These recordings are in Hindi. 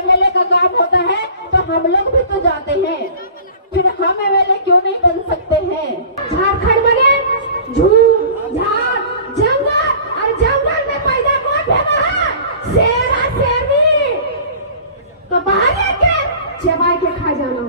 एमएलए का काम होता है तो हम लोग भी तो जाते हैं, फिर हम एमएलए क्यों नहीं बन सकते हैं? झारखंड में झूम झाड़ जंगल और जंगल में पैदा कौन भेजा है? शेर और शेरनी। तो बाहर आके चबाई के खा जाना।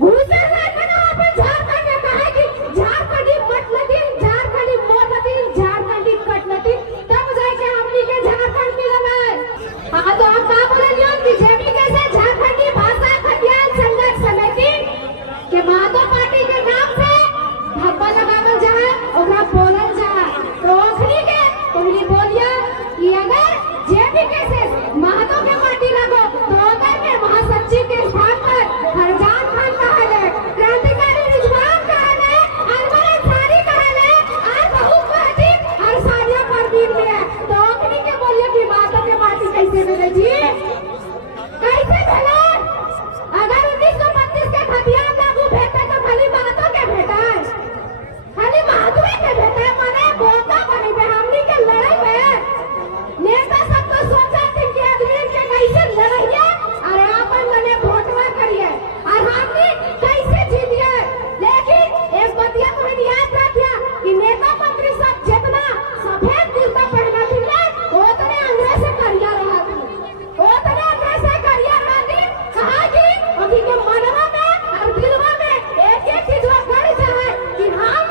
घूसे रखना अपन झारखंड में कहा कि झारखंडी मत लगी, झारखंडी मोर लगी, झारखंडी कट लगी, तब जाके हमनी के झारखंड मिलना है। हाँ तो हम का बोले लियो कि जेबी कैसे झारखंडी भाषा खतियान संघर्ष समिति के माधव पार्टी के नाम से धब्बा लगावल जाए ओकरा बोलल जाए। तो ओखनी के तुमनी बोलिया कि अगर जेबी कैसे माधव के पार्टी लगो तो ओकर के महासचिव के स्थान पर फरजान खान कहले, क्रांतिकारी रिजवान कहले, अनवर अंसारी कहले, और बहुत पार्टी और सानिया परवीन भी है। तो ओखनी के बोलिया कि माधव के पार्टी कैसे मिले जी? कैसे मिले? अगर 1932 के खतियान लागू भेटे तो खाली माधव के भेटा है, खाली माधव के भेटा है। माने बोता बनी पे हमनी के लड़ाई में नेता सब तो सोचा थे कि आदमी के कैसे लड़ाइए और अपन मने वोटवा करिए और हमनी कैसे जीतिए। लेकिन एक बतिया तो याद रखिए कि नेता मंत्री सब जितना सफेद कुर्ता पहना थी उतने अंदर से करिया रहा थी, उतने अंदर से करिया रहा थी। कहा कि अभी के मनवा में और दिलवा में एक एक चीज गड़ जाए कि हम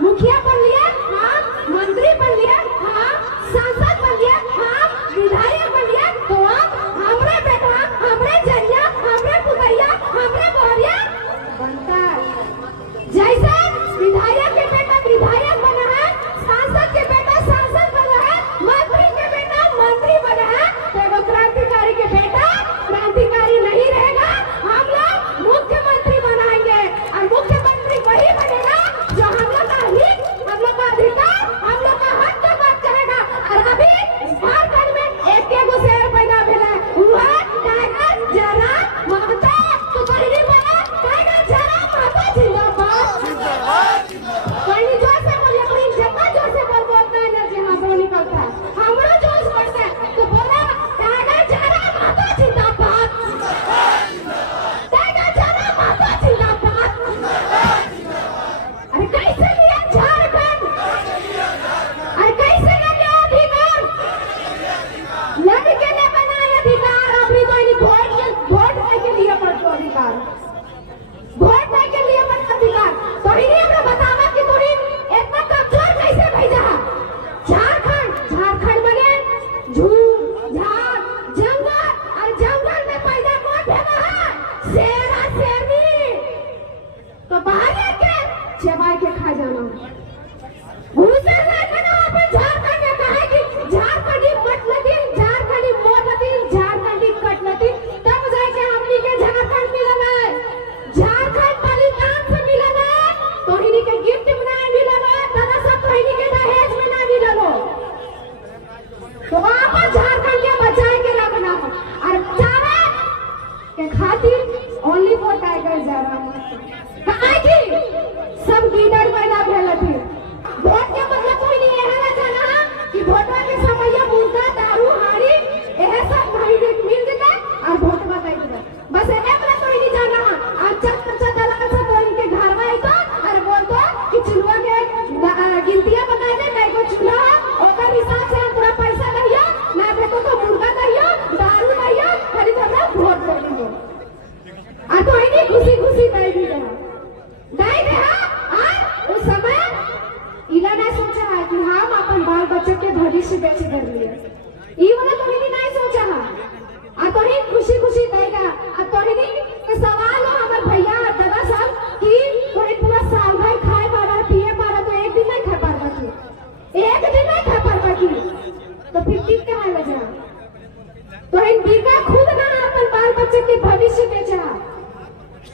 मुखिया बन लिए, हम मंत्री बन लिए, हम सांसद बन लिए, हम विधायक बन लिए, तो अब हमरे बेटा, हमरे जरिया, हमरे पुतैया, हमरे बोरिया बनता है। जैसे विधायक के बेटा विधायक बना है, सांसद के बेटा सांसद बना है, मंत्री के बेटा मंत्री बना है, तो वो क्रांतिकारी के बेटा क्रांतिकारी नहीं रहेगा। हम लोग मुख्यमंत्री बनाएंगे और मुख्यमंत्री वही बनेगा जो हम लोग का हित, हम लोग का अधिकार, हम लोग का हक का बात करेगा। और अभी झारखंड में एक एगो शेर पैदा भेला है, वह टाइगर जरा महतो। तो पहली बोला टाइगर जरा महतो जिंदाबाद। कोई जोर से बोलिए, कोई जितना जोर से बोलता है एनर्जी हाथों निकलता है, हमरो जोश बढ़ता है। तो बोला टाइगर जरा महतो जिंदाबाद, टाइगर जरा महतो जिंदाबाद। अरे कैसे लिया झारखंड, अरे कैसे लिया अधिकार, लड़के ने बनाया अधिकार। अभी तो इन्हीं वोट के लिए पड़ता अधिकार, वोट के लिए बना अधिकार। तो इन्हीं हमें बतावा कि तुरी इतना कमजोर कैसे भेजा है? झारखंड बने झूम झाड़ जंगल और जंगल में पैदा कौन भेजा है? शेर और शेरनी। तो बाहर आके चबाई के खा जाना। घूसे रखना अपन झारखंड में कहा कि झारखंडी मत लगी, झारखंडी मोर लगी, झारखंडी कट लगी, तब जाके हमनी के झारखंड मिलना है। झारखंड बलिदान से मिलना है, तो इन्हीं के गिफ्ट में नहीं मिलना है, दादा सब तो इन्हीं के दहेज में नहीं मिलना। तो वापस झारखंड के बचाए के रखना और चाहे के खातिर ओनली फॉर टाइगर जरा कहा कि सब लीडर पैदा भेल थे। वोट के मतलब कोई नहीं है जाना कि वोटवा के समय मुर्गा दारू हाड़ी यह सब मिल जाए और वोटवा कर दे। बस एक बात तो नहीं जाना अच्छा अच्छा दलाल से तो इनके घर में आइतो और बोलतो कि चुलवा के गिनतियां बता दे, मैं को चूल्हा ओकर हिसाब से हम पूरा पैसा दहियो, ना देखो तो मुर्गा दहियो, दारू दहियो, खाली हमरा वोट दे दियो। आ तो इन्हीं खुशी खुशी दे दी रहा नहीं रहा। और उस समय इला नहीं सोचा है कि हम अपन बाल बच्चों के भविष्य बेच कर लिए, ये वाला तो नहीं सोचा है। आ तो ही खुशी खुशी देगा। आ तो ही के सवाल हो हमारे भैया दादा साहब कि कोई पूरा साल भर खाए पारा पिए पारा तो एक दिन नहीं खा पाता कि एक दिन नहीं खा पाता कि तो फिर ठीक कहाँ लगा? तो इन बीका खुद ना अपन बाल बच्चे के भविष्य बेचा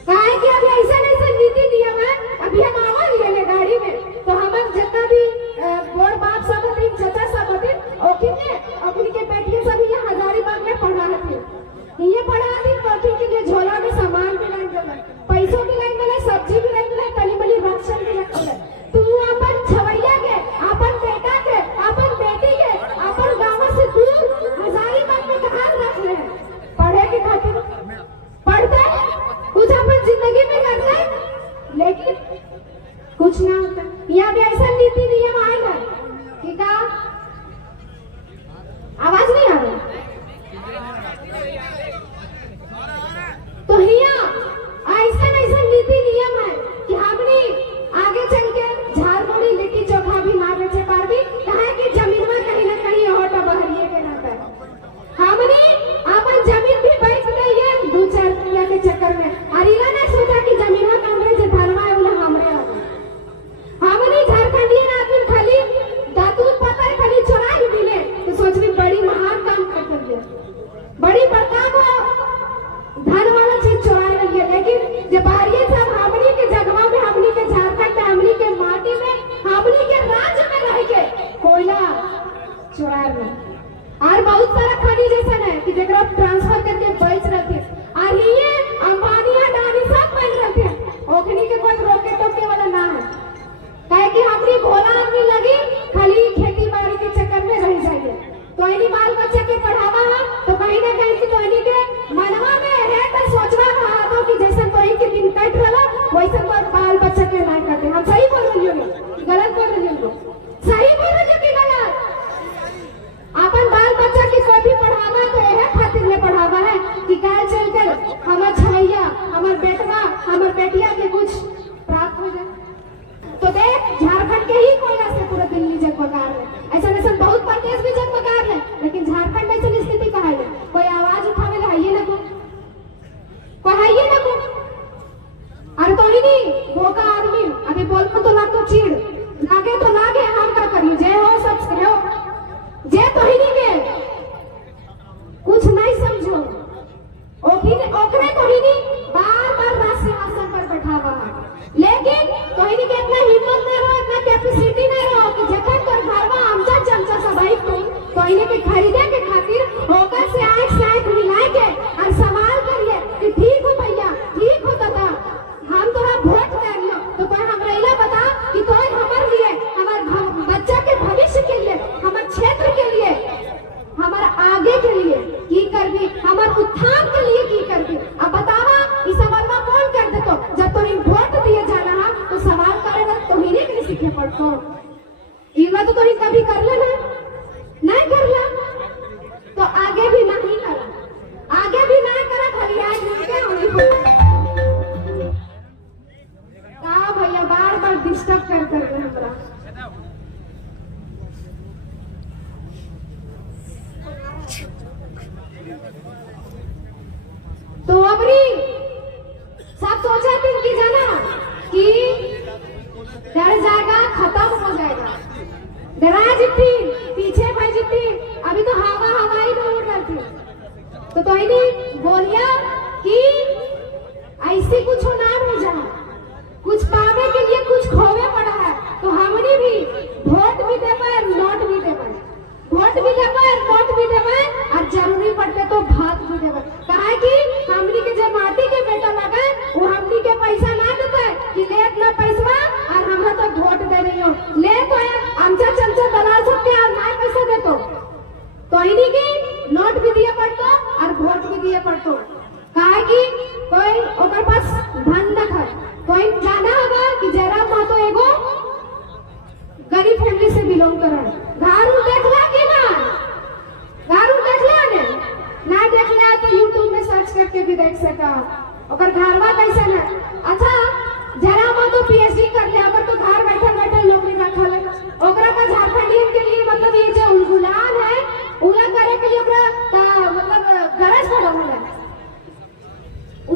काहे कि अभी ऐसा नीति नियम है। अभी हम आवा ले गाड़ी में तो हम जितना भी बोर बाप सब होते चाचा सब होते और कितने अपनी के बेटियां सभी यहाँ हजारीबाग में पढ़ा थे, ये पढ़ा थी पति के लिए झोला में सामान भी लाइन देना, पैसों भी लाइन देना, सब्जी भी लाइन देना, तली मली राशन भी लाइन देना। तू अपन छवैया के, अपन बेटा के, अपन बेटी के, अपन गाँव से दूर हजारीबाग में कहाँ रख रहे हैं? और बहुत सारा खनिज ऐसा है कि जरा ट्रांसफर करके बेच रहे थे और ये अंबानी अडानी सब बन रहे थे। ओखनी के कोई रोके टोके वाला ना है, काहे कि हमनी भोला आदमी लगी खाली खेती बाड़ी के चक्कर में रह जाइए। तो इन्हीं बाल बच्चे के पढ़ावा है तो कहीं ना कहीं से तो इन्हीं के मनवा में है तो सोचवा रहा तो कि जैसे तो इनके दिन कट रहा वैसे तो बाल बच्चे के नहीं करते। हम सही बोल रही हो गलत बोल रही हो? सही बोल रही हो कि गलत? अपन बाल बच्चा की कोई भी पढ़ावा तो यह खातिर में पढ़ावा है कि कल चलकर हमार छाइया हमार बेटवा हमार बेटिया के कुछ प्राप्त हो जाए। तो देख झारखंड के ही कोयला से पूरा दिल्ली जगमगा रहे, ऐसा ऐसा बहुत प्रदेश भी जगमगा रहे, लेकिन झारखंड में ऐसी स्थिति कहा है कोई आवाज उठावे ला है ना कोई है ना को। अरे तो ही नहीं वो का आदमी अभी बोल तो लाग तो चिड़ लागे तो लागे हम का करिए जय हो सब हो जे तो ही नहीं के कुछ नहीं समझो ओकरे तो ही नहीं बार-बार राष्ट्रीय आसन पर बैठा हुआ है, लेकिन तो ही नहीं के इतना हिम्मत नहीं रहो इतना कैपेसिटी नहीं रहो कि जखन कर घरवा आमचा चमचा सब आई तो ही नहीं के खरीदे के खातिर होकर से आठ मिलाए के और सवाल करिए कि ठीक हो भैया ठीक हो दादा हम तोरा वोट कर लियो तो कोई हमरा इला बता कि कोई हमर लिए हमार बच्चा के भविष्य के लिए हमार क्षेत्र के लिए हमारे आगे के लिए की करबी हमार उत्थान के लिए की करबी। अब बतावा इस सवाल में कौन कर दे तो जब तो इन वोट दिए जाना है तो सवाल करेगा तो ही नहीं सीखे पड़तो इला तो ही कभी कर लेना नहीं कर ला तो आगे भी नहीं करा आगे भी नहीं करा खाली आज मुझे होनी का भैया बार-बार डिस्टर्ब करते हैं हमरा। तो अबरी सब सोचा थे कि जाना कि डर जाएगा खत्म हो जाएगा डरा जितनी पीछे भाई जितनी अभी तो हवाई में उड़ रही थी तो इन्हीं बोलिया कि ऐसे कुछ ना हो जाए कुछ पाने के लिए कुछ खोवे पड़ा है तो हमने भी वोट भी देवे नोट भी देवे वोट भी देवे नोट भी देवे और जरूरी पड़ते तो भात भी देवे कहा कि हमनी के जब माटी के बेटा लगा वो हमनी के पैसा ना देते कि ले इतना पैसा और हमरा तो वोट दे रही हो ले तो आमचा चमचा दलाल सबके और ना पैसा दे तो इन्हीं की नोट भी दिए पड़तो और वोट भी दिए पड़तो कहा कि कोई ओकर पास धन न है कोई जाना होगा कि जयराम महतो एगो गरीब फैमिली से बिलोंग कर घारू देखला कि ना घारू देखला ने ना देखला तो YouTube में सर्च करके भी देख सका ओकर घरवा कैसा है। अच्छा जयराम महतो PhD कर लिया अगर तो घर बैठे नौकरी रखा ले ओकरा का झारखंडियन के लिए मतलब ये जो उलगुलान है उला करे के लिए ओकरा मतलब गरज पड़ा है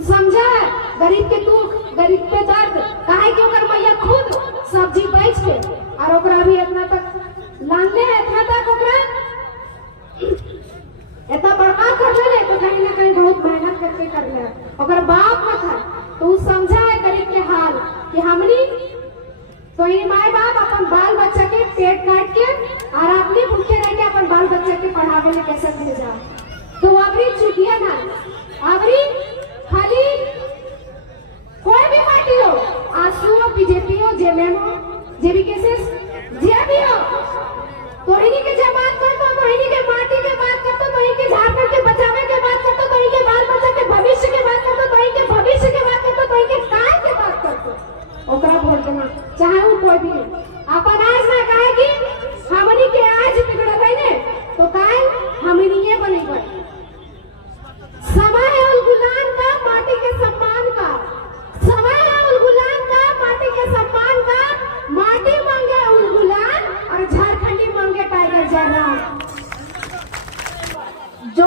समझा गरीब के दुख गरीब के दर्द काहे कि ओकर मैया खुद सब्जी बेच के और ओकरा भी इतना तक लाने इतना तक ओकरा इतना बड़का कर ले तो कहीं ना कहीं बहुत मेहनत करके कर ले ओकर बाप मत है तो उ समझा है गरीब के हाल कि हमनी तो ये माय बाप अपन बाल बच्चा के पेट काट के और अपने भूखे रह के अपन बाल बच्चा के पढ़ावे में कैसे भेजा तो अबरी चुकिया ना अबरी खाली कोई भी पार्टी हो आसू हो बीजेपी हो जेएमएम हो जेबीकेएस जे भी हो तो इन्हीं के जब बात करते हो तो इन्हीं के माटी के बात करते हो तो इन्हीं के झारखंड के बचावे के बात करते हो तो इन्हीं के बाल बच्चा के भविष्य के बात करते हो तो इन्हीं के भविष्य के बात करते हो तो इनके काय के बात करते हो ओकरा वोट देना चाहे वो कोई भी अपन आज ना कहे कि हमनी के आज बिगड़ गई ने तो काय हमनी ये बनेगा समय है उलगुलान का माटी के सम्मान का समय है उलगुलान का माटी के सम्मान का माटी मांगे उलगुलान और झारखंडी मांगे टाइगर जयराम। जो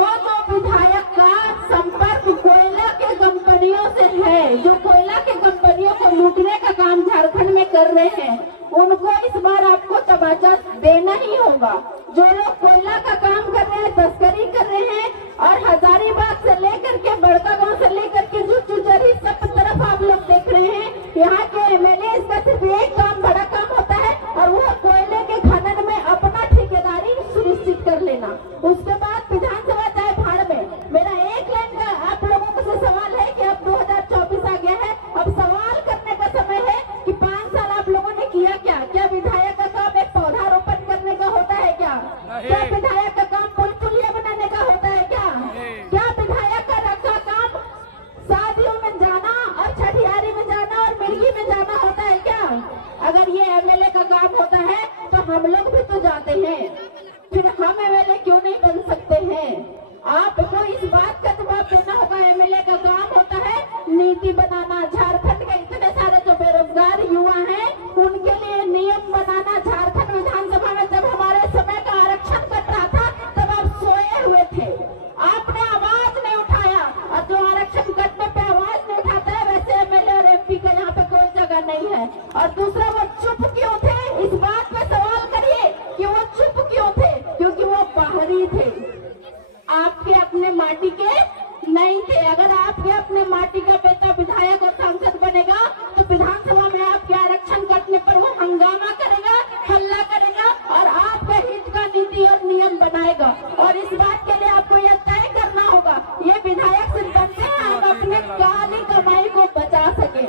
विधायक का संपर्क कोयला के कंपनियों से है जो कोयला के कंपनियों को लूटने का काम झारखंड में कर रहे हैं उनको इस बार आपको तबाचा देना ही होगा। जो लोग कोयला का काम कर रहे हैं तस्करी कर रहे हैं और हजारीबाग से लेकर के बड़का गांव से लेकर के जो चुचरी सब तरफ आप लोग देख रहे हैं यहाँ के एमएलए का सिर्फ एक काम बड़ा काम होता है और वो कोयले के खनन में अपना ठेकेदारी सुनिश्चित कर लेना। उसके बाद विधानसभा जाए भाड़ में। मेरा एक लाइन का आप लोगों से सवाल है कि अब 2024 आ गया है, अब सवाल करने का समय है कि 5 साल आप लोगों ने किया क्या? क्या विधायक का काम एक पौधारोपण करने का होता है क्या? क्या विधायक का काम पुल पुलिया बनाने का होता है क्या? क्या विधायक का रखा काम शादियों में जाना और छठियारी में जाना और मिर्गी में जाना होता है क्या? अगर ये एमएलए का काम होता है तो हम लोग भी तो जाते हैं, फिर हम एमएलए क्यों नहीं बन सकते हैं? आपको इस बात का जवाब देना होगा। एमएलए का काम होता है नीति बनाना, झारखंड के इतने सारे जो बेरोजगार युवा हैं उनके लिए नियम बनाना। झारखंड विधानसभा में जब हमारे समय का आरक्षण कट रहा था तब आप सोए हुए थे, आपने आवाज नहीं उठाया, और जो आरक्षण कटने पे आवाज नहीं उठाता है वैसे एमएलए और एमपी का यहाँ पे कोई जगह नहीं है। और दूसरा, वो चुप क्यों थे? इस बात पे सवाल करिए कि वो चुप क्यों थे? क्योंकि वो बाहरी थे, आपके अपने माटी के नहीं थे। अगर आपके अपने माटी का बेटा विधायक और सांसद बनेगा तो विधानसभा में आपके आरक्षण कटने पर वो हंगामा करेगा, हल्ला करेगा और आपके हित का नीति और नियम बनाएगा। और इस बात के लिए आपको यह तय करना होगा, ये विधायक सिर्फ बनते हैं हम अपने काली कमाई को बचा सके।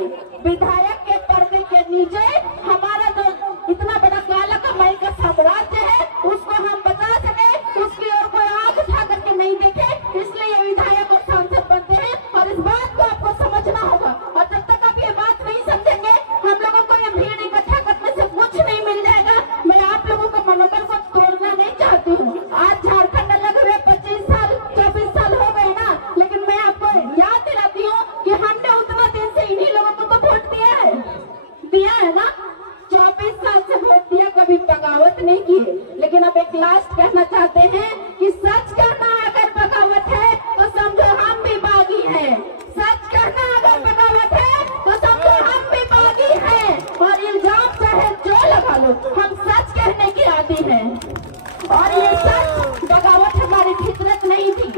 विधायक के पर्दे के नीचे हमारा जो इतना बड़ा काला कमाई का साम्राज्य है उसको हम बचा सके, उसकी ओर कोई आंख उठा करके नहीं देखे, इसलिए ये विधायक और सांसद बनते हैं। और इस बात को आपको समझना होगा। और जब तक आप ये बात नहीं समझेंगे हम लोगों को ये भीड़ इकट्ठा करने से कुछ नहीं मिल जाएगा। मैं आप लोगों का मनोबल को तोड़ना नहीं चाहती हूँ। आज झारखंड अलग हुए 25 साल 24 साल हो गए ना, लेकिन मैं आपको याद दिलाती हूँ कि हमने उतना दिन से इन्हीं लोगों को तो वोट दिया है ना। 24 साल से वोट दिया, कभी बगावत नहीं की। लेकिन अब एक लास्ट कहना चाहते हैं कि सच कहना अगर बगावत है तो समझो हम भी बागी हैं। सच कहना अगर बगावत है तो समझो हम भी बागी हैं। और इल्जाम चाहे जो लगा लो, हम सच कहने की आदी हैं। और ये सच बगावत हमारी फितरत नहीं थी,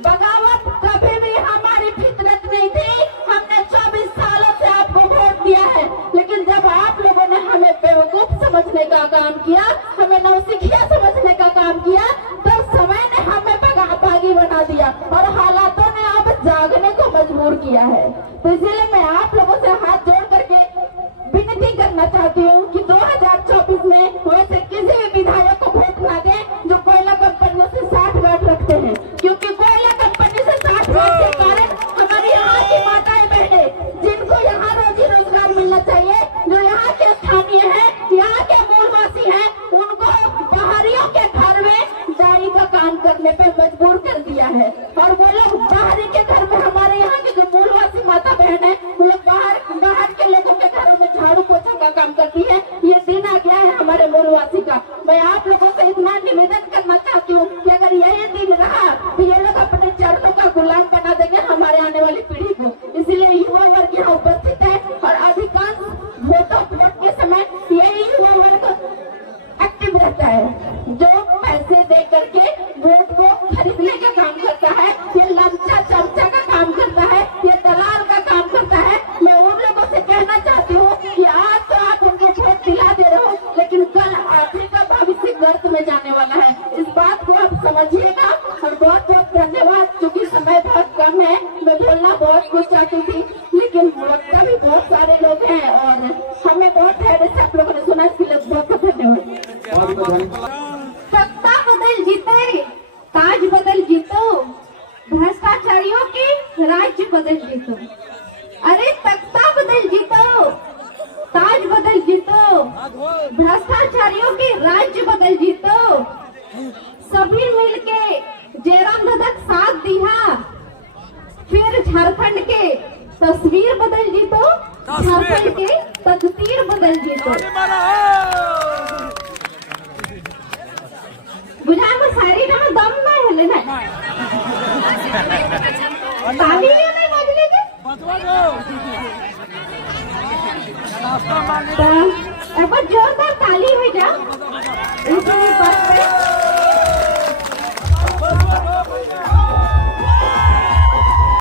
बगावत कभी भी हमारी फितरत नहीं थी। हमने 24 सालों से आपको वोट दिया है, लेकिन जब आप लोगों ने हमें बेवकूफ समझने का काम किया, हमें नौसिखिया समझने का काम किया, तब समय ने हमें बागी बना दिया और हालातों ने अब जागने को मजबूर किया है। तो इसलिए मैं आप लोगों से हाथ जोड़ करके विनती करना चाहती हूँ कि 2024 में वैसे किसी भी विधायक को वोट ना दें जो कोयला कंपनियों से साठगांठ रखते हैं, क्योंकि कोयला कंपनी से साठगांठ के कारण हमारी यहाँ की माताएं बहनें जिनको यहाँ रोजी रोजगार मिलना चाहिए, जो यहाँ के स्थानीय हैं, यहाँ के मूलवासी हैं, उनको बाहरियों के घर में डायरी का काम करने पे मजबूर कर दिया है। और वो लोग बाहरी के घर में, हमारे यहाँ के जो मूलवासी माता बहन है वो लोग बाहर के लोगों के घरों में झाड़ू पोछा का काम करती है। ये दिन आ गया है हमारे मूलवासी का। मैं आप लोगों से इतना निवेदन करना चाहती हूँ कि अगर यही दिन रहा तो ये लोग अपने चरणों का गुलाम बना देंगे हमारे आने वाली पीढ़ी को। इसीलिए युवा वर्ग यहाँ उपस्थित है और अधिकांश वोट के समय यही युवा वर्ग एक्टिव रहता है, जो पैसे दे करके वोट को खरीदने का काम करता है, ये लमचा चमचा का काम करता है, ये दलाल का काम करता है। मैं उन लोगों से कहना चाहती हूँ कि आज तो आप उनको वोट दिला दे रहे हो, लेकिन कल आखिर का भविष्य गर्त में जाने वाला है। इस बात को आप समझिएगा। और बहुत बहुत धन्यवाद। क्योंकि समय बहुत कम है, मैं बोलना बहुत कुछ चाहती थी, लेकिन वक्ता भी बहुत सारे लोग हैं और हमें बहुत धैर्य से आप लोगों ने सुना, इसके लिए बहुत बहुत धन्यवाद। सत्ता बदल जीते, ताज बदल जीतो, भ्रष्टाचारियों की राज्य बदल जीतो। अरे तख्ता बदल जीतो, ताज बदल जीतो, भ्रष्टाचारियों की राज्य बदल जीतो। सभी मिलके जयराम धधक साथ दिया, फिर झारखंड के तस्वीर बदल जीतो, झारखंड के तकदीर बदल जीतो। बुझा में सारी ना दम ना हिले ना ताली नहीं बजले के अब